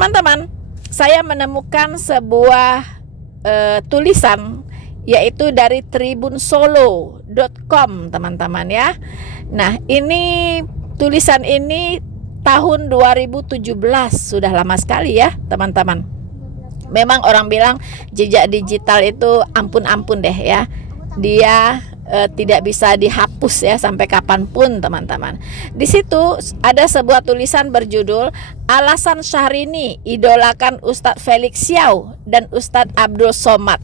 teman-teman, saya menemukan sebuah tulisan, yaitu dari tribunsolo.com, teman-teman ya. Nah, ini tulisan ini tahun 2017, sudah lama sekali ya, teman-teman. Memang orang bilang jejak digital itu ampun-ampun deh ya. Dia tidak bisa dihapus ya sampai kapanpun, teman-teman. Di situ ada sebuah tulisan berjudul Alasan Syahrini idolakan Ustadz Felix Xiao dan Ustadz Abdul Somad.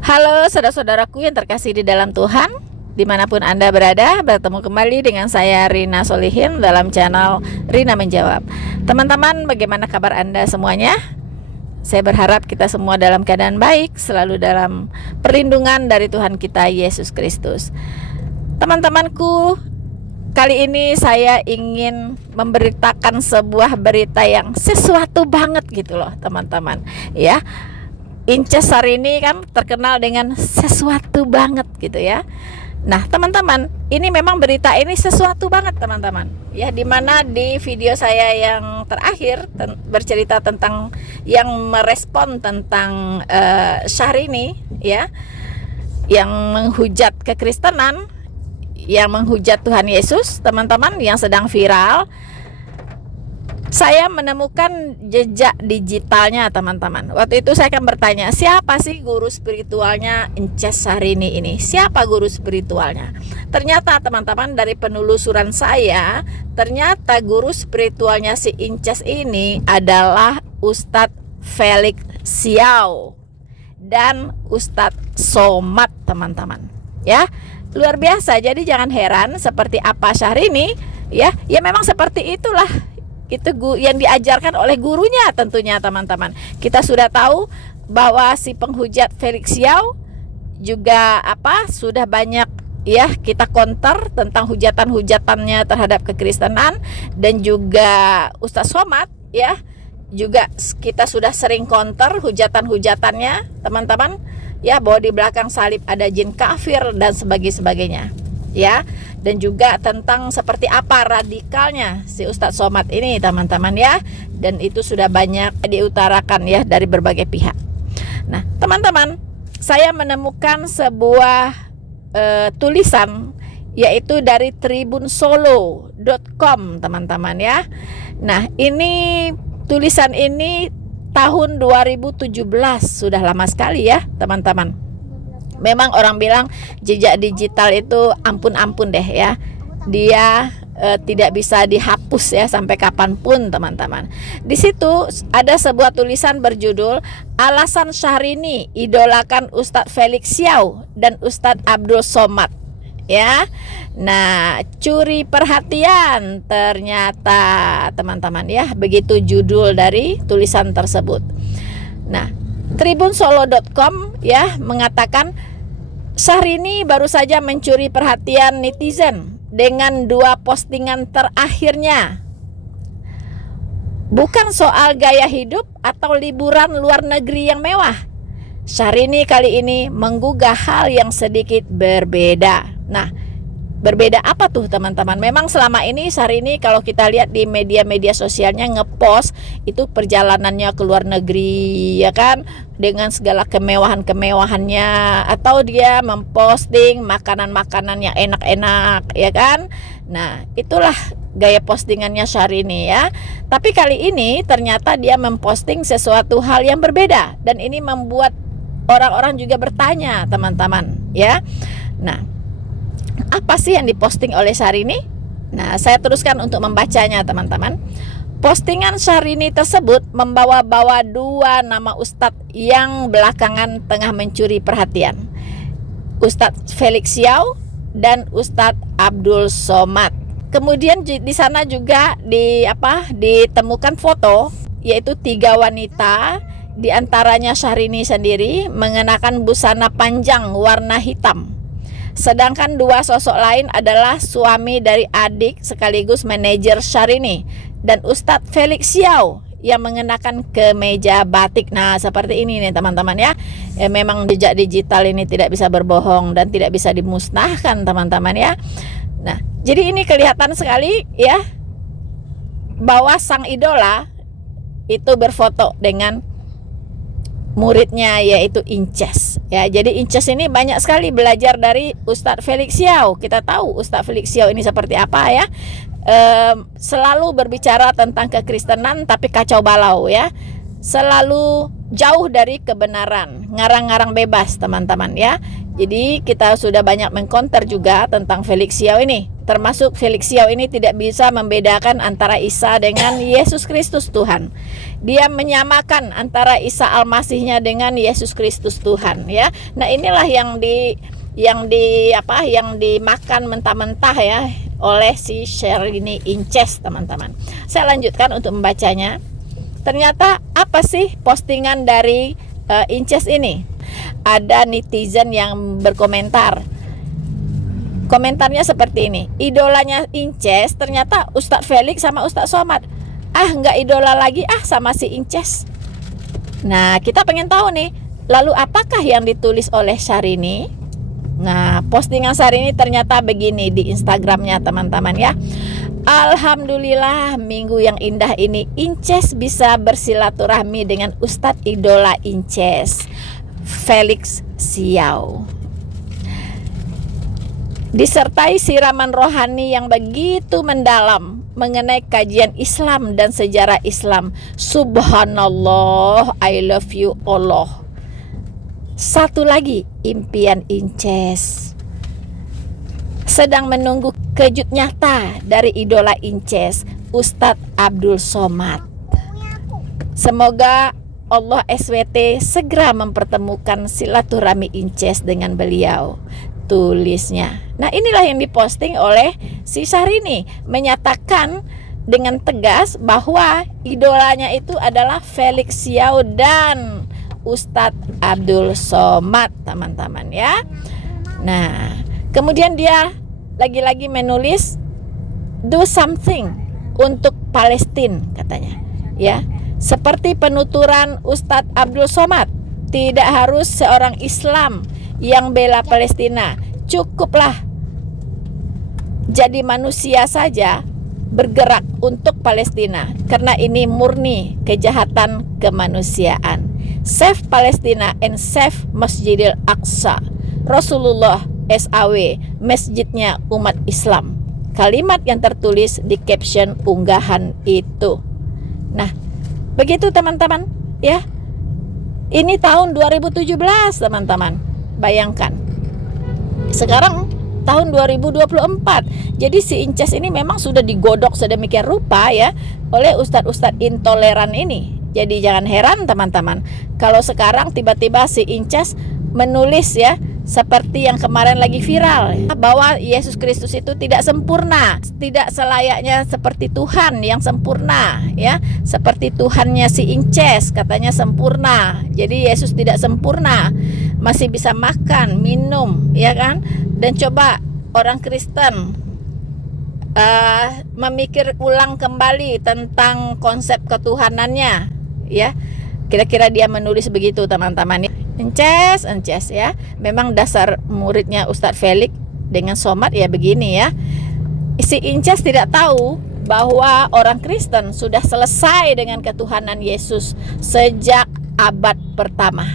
Halo saudara-saudaraku yang terkasih di dalam Tuhan, dimanapun Anda berada, bertemu kembali dengan saya Rina Solihin dalam channel Rina Menjawab. Teman-teman, bagaimana kabar Anda semuanya? Saya berharap kita semua dalam keadaan baik, selalu dalam perlindungan dari Tuhan kita Yesus Kristus. Teman-temanku, kali ini saya ingin memberitakan sebuah berita yang sesuatu banget gitu loh, teman-teman ya. Inces hari ini kan terkenal dengan sesuatu banget gitu ya. Nah, teman-teman, ini memang berita ini sesuatu banget, teman-teman. Ya, dimana di video saya yang terakhir bercerita tentang yang merespon tentang Syahrini ya, yang menghujat kekristenan, yang menghujat Tuhan Yesus, teman-teman, yang sedang viral. Saya menemukan jejak digitalnya, teman-teman. Waktu itu saya akan bertanya, siapa sih guru spiritualnya Inces Syahrini ini? Siapa guru spiritualnya? Ternyata, teman-teman, dari penelusuran saya, ternyata guru spiritualnya si Inces ini adalah Ustadz Felix Xiao dan Ustadz Somad, teman-teman. Ya, luar biasa. Jadi jangan heran seperti apa Syahrini, ya memang seperti itulah. Itu yang diajarkan oleh gurunya tentunya, teman-teman. Kita sudah tahu bahwa si penghujat Felix Xiao juga sudah banyak ya kita counter tentang hujatan-hujatannya terhadap kekristenan, dan juga Ustadz Somad ya juga kita sudah sering counter hujatan-hujatannya, teman-teman ya, bahwa di belakang salib ada jin kafir dan sebagainya ya, dan juga tentang seperti apa radikalnya si Ustadz Somad ini, teman-teman ya, dan itu sudah banyak diutarakan ya dari berbagai pihak. Nah, teman-teman, saya menemukan sebuah tulisan, yaitu dari tribunsolo.com, teman-teman ya. Nah, ini tulisan ini tahun 2017, sudah lama sekali ya, teman-teman. Memang orang bilang jejak digital itu ampun-ampun deh ya. Dia tidak bisa dihapus ya sampai kapanpun, teman-teman. Di situ ada sebuah tulisan berjudul Alasan Syahrini idolakan Ustadz Felix Xiao dan Ustadz Abdul Somad ya. Nah, curi perhatian ternyata, teman-teman ya. Begitu judul dari tulisan tersebut. Nah, tribunsolo.com ya mengatakan Syahrini baru saja mencuri perhatian netizen dengan dua postingan terakhirnya. Bukan soal gaya hidup atau liburan luar negeri yang mewah. Syahrini kali ini menggugah hal yang sedikit berbeda. Nah, berbeda apa tuh, teman-teman? Memang selama ini Syahrini kalau kita lihat di media-media sosialnya ngepost itu perjalanannya ke luar negeri ya kan, dengan segala kemewahan-kemewahannya, atau dia memposting makanan-makanan yang enak-enak ya kan. Nah, itulah gaya postingannya Syahrini ya. Tapi kali ini ternyata dia memposting sesuatu hal yang berbeda, dan ini membuat orang-orang juga bertanya, teman-teman ya. Nah, apa sih yang diposting oleh Syahrini? Nah, saya teruskan untuk membacanya, teman-teman. Postingan Syahrini tersebut membawa-bawa dua nama ustadz yang belakangan tengah mencuri perhatian. Ustadz Felix Xiao dan Ustadz Abdul Somad. Kemudian di sana juga ditemukan foto, yaitu 3 wanita, di antaranya Syahrini sendiri mengenakan busana panjang warna hitam. Sedangkan 2 sosok lain adalah suami dari adik sekaligus manajer Syahrini dan Ustadz Felix Xiao yang mengenakan kemeja batik. Nah, seperti ini nih teman-teman ya. Memang jejak digital ini tidak bisa berbohong dan tidak bisa dimusnahkan teman-teman ya. Nah, jadi ini kelihatan sekali ya bahwa sang idola itu berfoto dengan muridnya yaitu Inces ya. Jadi Inces ini banyak sekali belajar dari Ustadz Felix Xiao. Kita tahu Ustadz Felix Xiao ini seperti apa ya. Selalu berbicara tentang kekristenan tapi kacau balau ya. Selalu jauh dari kebenaran, ngarang-ngarang bebas teman-teman ya. Jadi kita sudah banyak mengkonter juga tentang Felix Xiao ini. Termasuk Felix Xiao ini tidak bisa membedakan antara Isa dengan Yesus Kristus Tuhan. Dia menyamakan antara Isa Al-Masihnya dengan Yesus Kristus Tuhan ya. Nah, inilah yang dimakan mentah-mentah ya oleh si Syahrini Inces teman-teman. Saya lanjutkan untuk membacanya. Ternyata apa sih postingan dari Inces ini? Ada netizen yang berkomentar. Komentarnya seperti ini. Idolanya Inces ternyata Ustadz Felix sama Ustadz Somad. Nggak idola lagi sama si Inces. Nah, kita pengen tahu nih, lalu apakah yang ditulis oleh Syahrini? Nah, postingan Syahrini ternyata begini di Instagramnya teman-teman ya. Alhamdulillah, minggu yang indah ini Inces bisa bersilaturahmi dengan Ustadz idola Inces, Felix Xiao. Disertai siraman rohani yang begitu mendalam mengenai kajian Islam dan sejarah Islam. Subhanallah, I love you Allah. Satu lagi impian Inces. Sedang menunggu kejut nyata dari idola Inces, Ustadz Abdul Somad. Semoga Allah SWT segera mempertemukan silaturahmi Inces dengan beliau, tulisnya. Nah, inilah yang diposting oleh si Syahrini, menyatakan dengan tegas bahwa idolanya itu adalah Felix Xiao dan Ustadz Abdul Somad teman-teman ya. Nah, kemudian dia lagi-lagi menulis do something untuk Palestina katanya ya. Seperti penuturan Ustadz Abdul Somad, tidak harus seorang Islam yang bela Palestina, cukuplah jadi manusia saja bergerak untuk Palestina, karena ini murni kejahatan kemanusiaan. Save Palestina and save Masjidil Aqsa. Rasulullah SAW, masjidnya umat Islam. Kalimat yang tertulis di caption unggahan itu. Nah, begitu teman-teman ya. Ini tahun 2017 teman-teman. Bayangkan. Sekarang tahun 2024. Jadi si Inces ini memang sudah digodok sedemikian rupa ya oleh ustadz-ustadz intoleran ini. Jadi jangan heran teman-teman kalau sekarang tiba-tiba si Inces menulis ya seperti yang kemarin lagi viral bahwa Yesus Kristus itu tidak sempurna, tidak selayaknya seperti Tuhan yang sempurna ya, seperti Tuhannya si Inces katanya sempurna. Jadi Yesus tidak sempurna, masih bisa makan, minum ya kan. Dan coba orang Kristen memikir ulang kembali tentang konsep ketuhanannya ya. Kira-kira dia menulis begitu teman-teman. Inces ya. Memang dasar muridnya Ustadz Felix dengan Somad ya begini ya. Si Inces tidak tahu bahwa orang Kristen sudah selesai dengan ketuhanan Yesus sejak abad pertama.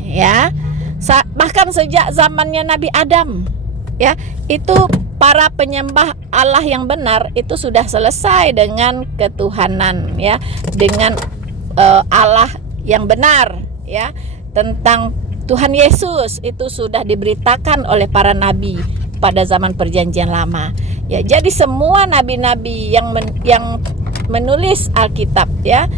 Ya. Bahkan sejak zamannya Nabi Adam. Ya, itu para penyembah Allah yang benar itu sudah selesai dengan ketuhanan ya, dengan Allah yang benar ya. Tentang Tuhan Yesus itu sudah diberitakan oleh para nabi pada zaman perjanjian lama ya. Jadi semua nabi-nabi yang menulis Alkitab ya,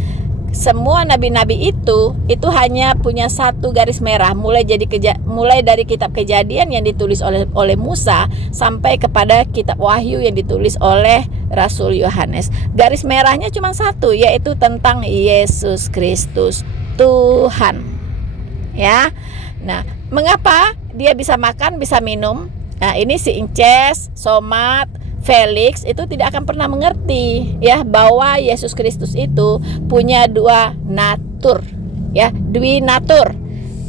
semua nabi-nabi itu hanya punya satu garis merah, mulai dari kitab Kejadian yang ditulis oleh Musa sampai kepada kitab Wahyu yang ditulis oleh Rasul Yohanes. Garis merahnya cuma satu, yaitu tentang Yesus Kristus Tuhan. Ya. Nah, mengapa dia bisa makan, bisa minum? Nah, ini si Inces, Somad, Felix itu tidak akan pernah mengerti ya bahwa Yesus Kristus itu punya dua natur, ya, dwi natur.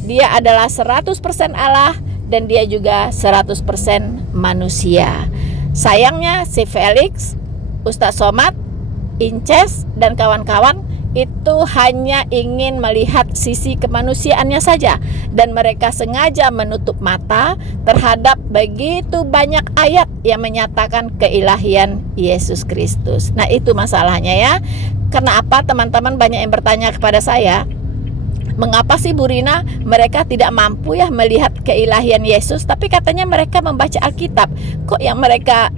Dia adalah 100% Allah dan dia juga 100% manusia. Sayangnya si Felix, Ustadz Somad, Inces dan kawan-kawan itu hanya ingin melihat sisi kemanusiaannya saja, dan mereka sengaja menutup mata terhadap begitu banyak ayat yang menyatakan keilahian Yesus Kristus. Nah, itu masalahnya ya. Karena apa, teman-teman banyak yang bertanya kepada saya, mengapa sih Bu Rina mereka tidak mampu ya melihat keilahian Yesus, tapi katanya mereka membaca Alkitab. Kok yang mereka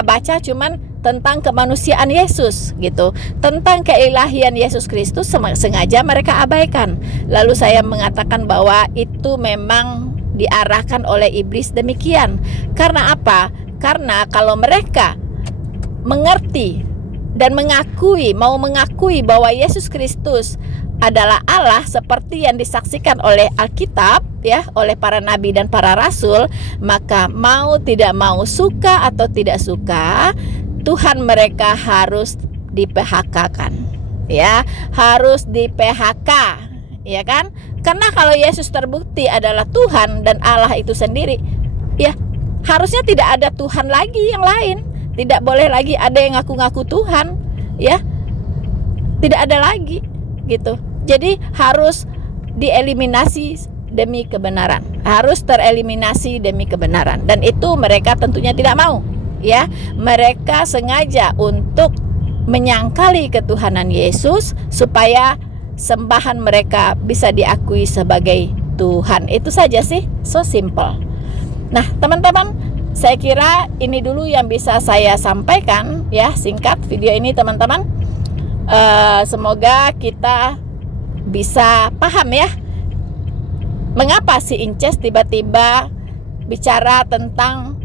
baca cuman tentang kemanusiaan Yesus gitu, tentang keilahian Yesus Kristus sengaja mereka abaikan. Lalu saya mengatakan bahwa itu memang diarahkan oleh iblis demikian. Karena apa? Karena kalau mereka mengerti dan mau mengakui bahwa Yesus Kristus adalah Allah seperti yang disaksikan oleh Alkitab ya, oleh para nabi dan para rasul, maka mau tidak mau, suka atau tidak suka, Tuhan mereka harus di-PHK-kan ya, harus di-PHK ya kan? Karena kalau Yesus terbukti adalah Tuhan dan Allah itu sendiri, ya harusnya tidak ada Tuhan lagi yang lain. Tidak boleh lagi ada yang ngaku-ngaku Tuhan ya, tidak ada lagi gitu. Jadi harus dieliminasi demi kebenaran, harus tereliminasi demi kebenaran, dan itu mereka tentunya tidak mau ya. Mereka sengaja untuk menyangkali ketuhanan Yesus supaya sembahan mereka bisa diakui sebagai Tuhan. Itu saja sih, so simple. Nah teman-teman, saya kira ini dulu yang bisa saya sampaikan ya, singkat video ini teman-teman. Semoga kita bisa paham ya, mengapa si Inces tiba-tiba bicara tentang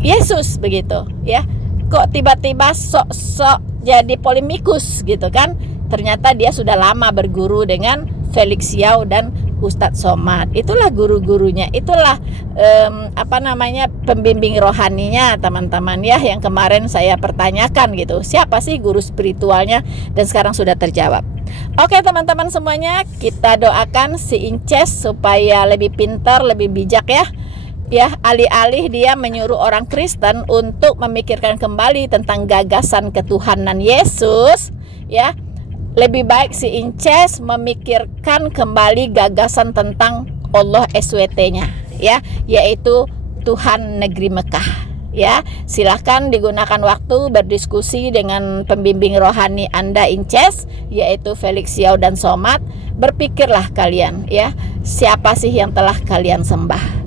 Yesus begitu ya. Kok tiba-tiba sok-sok jadi polemikus gitu kan. Ternyata dia sudah lama berguru dengan Felix Yao dan Ustadz Somad. Itulah guru-gurunya, itulah pembimbing rohaninya teman-teman ya, yang kemarin saya pertanyakan gitu, siapa sih guru spiritualnya, dan sekarang sudah terjawab. Oke teman-teman semuanya, kita doakan si Inces supaya lebih pintar, lebih bijak ya. Ya, alih-alih dia menyuruh orang Kristen untuk memikirkan kembali tentang gagasan ketuhanan Yesus ya, lebih baik si Inces memikirkan kembali gagasan tentang Allah SWT-nya ya, yaitu Tuhan negeri Mekah ya. Silahkan digunakan waktu berdiskusi dengan pembimbing rohani Anda Inces, yaitu Felix Yao dan Somad. Berpikirlah kalian ya, siapa sih yang telah kalian sembah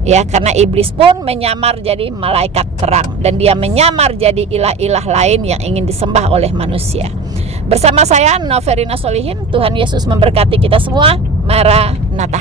ya, karena iblis pun menyamar jadi malaikat terang, dan dia menyamar jadi ilah-ilah lain yang ingin disembah oleh manusia. Bersama saya Noverina Solihin, Tuhan Yesus memberkati kita semua. Maranatha.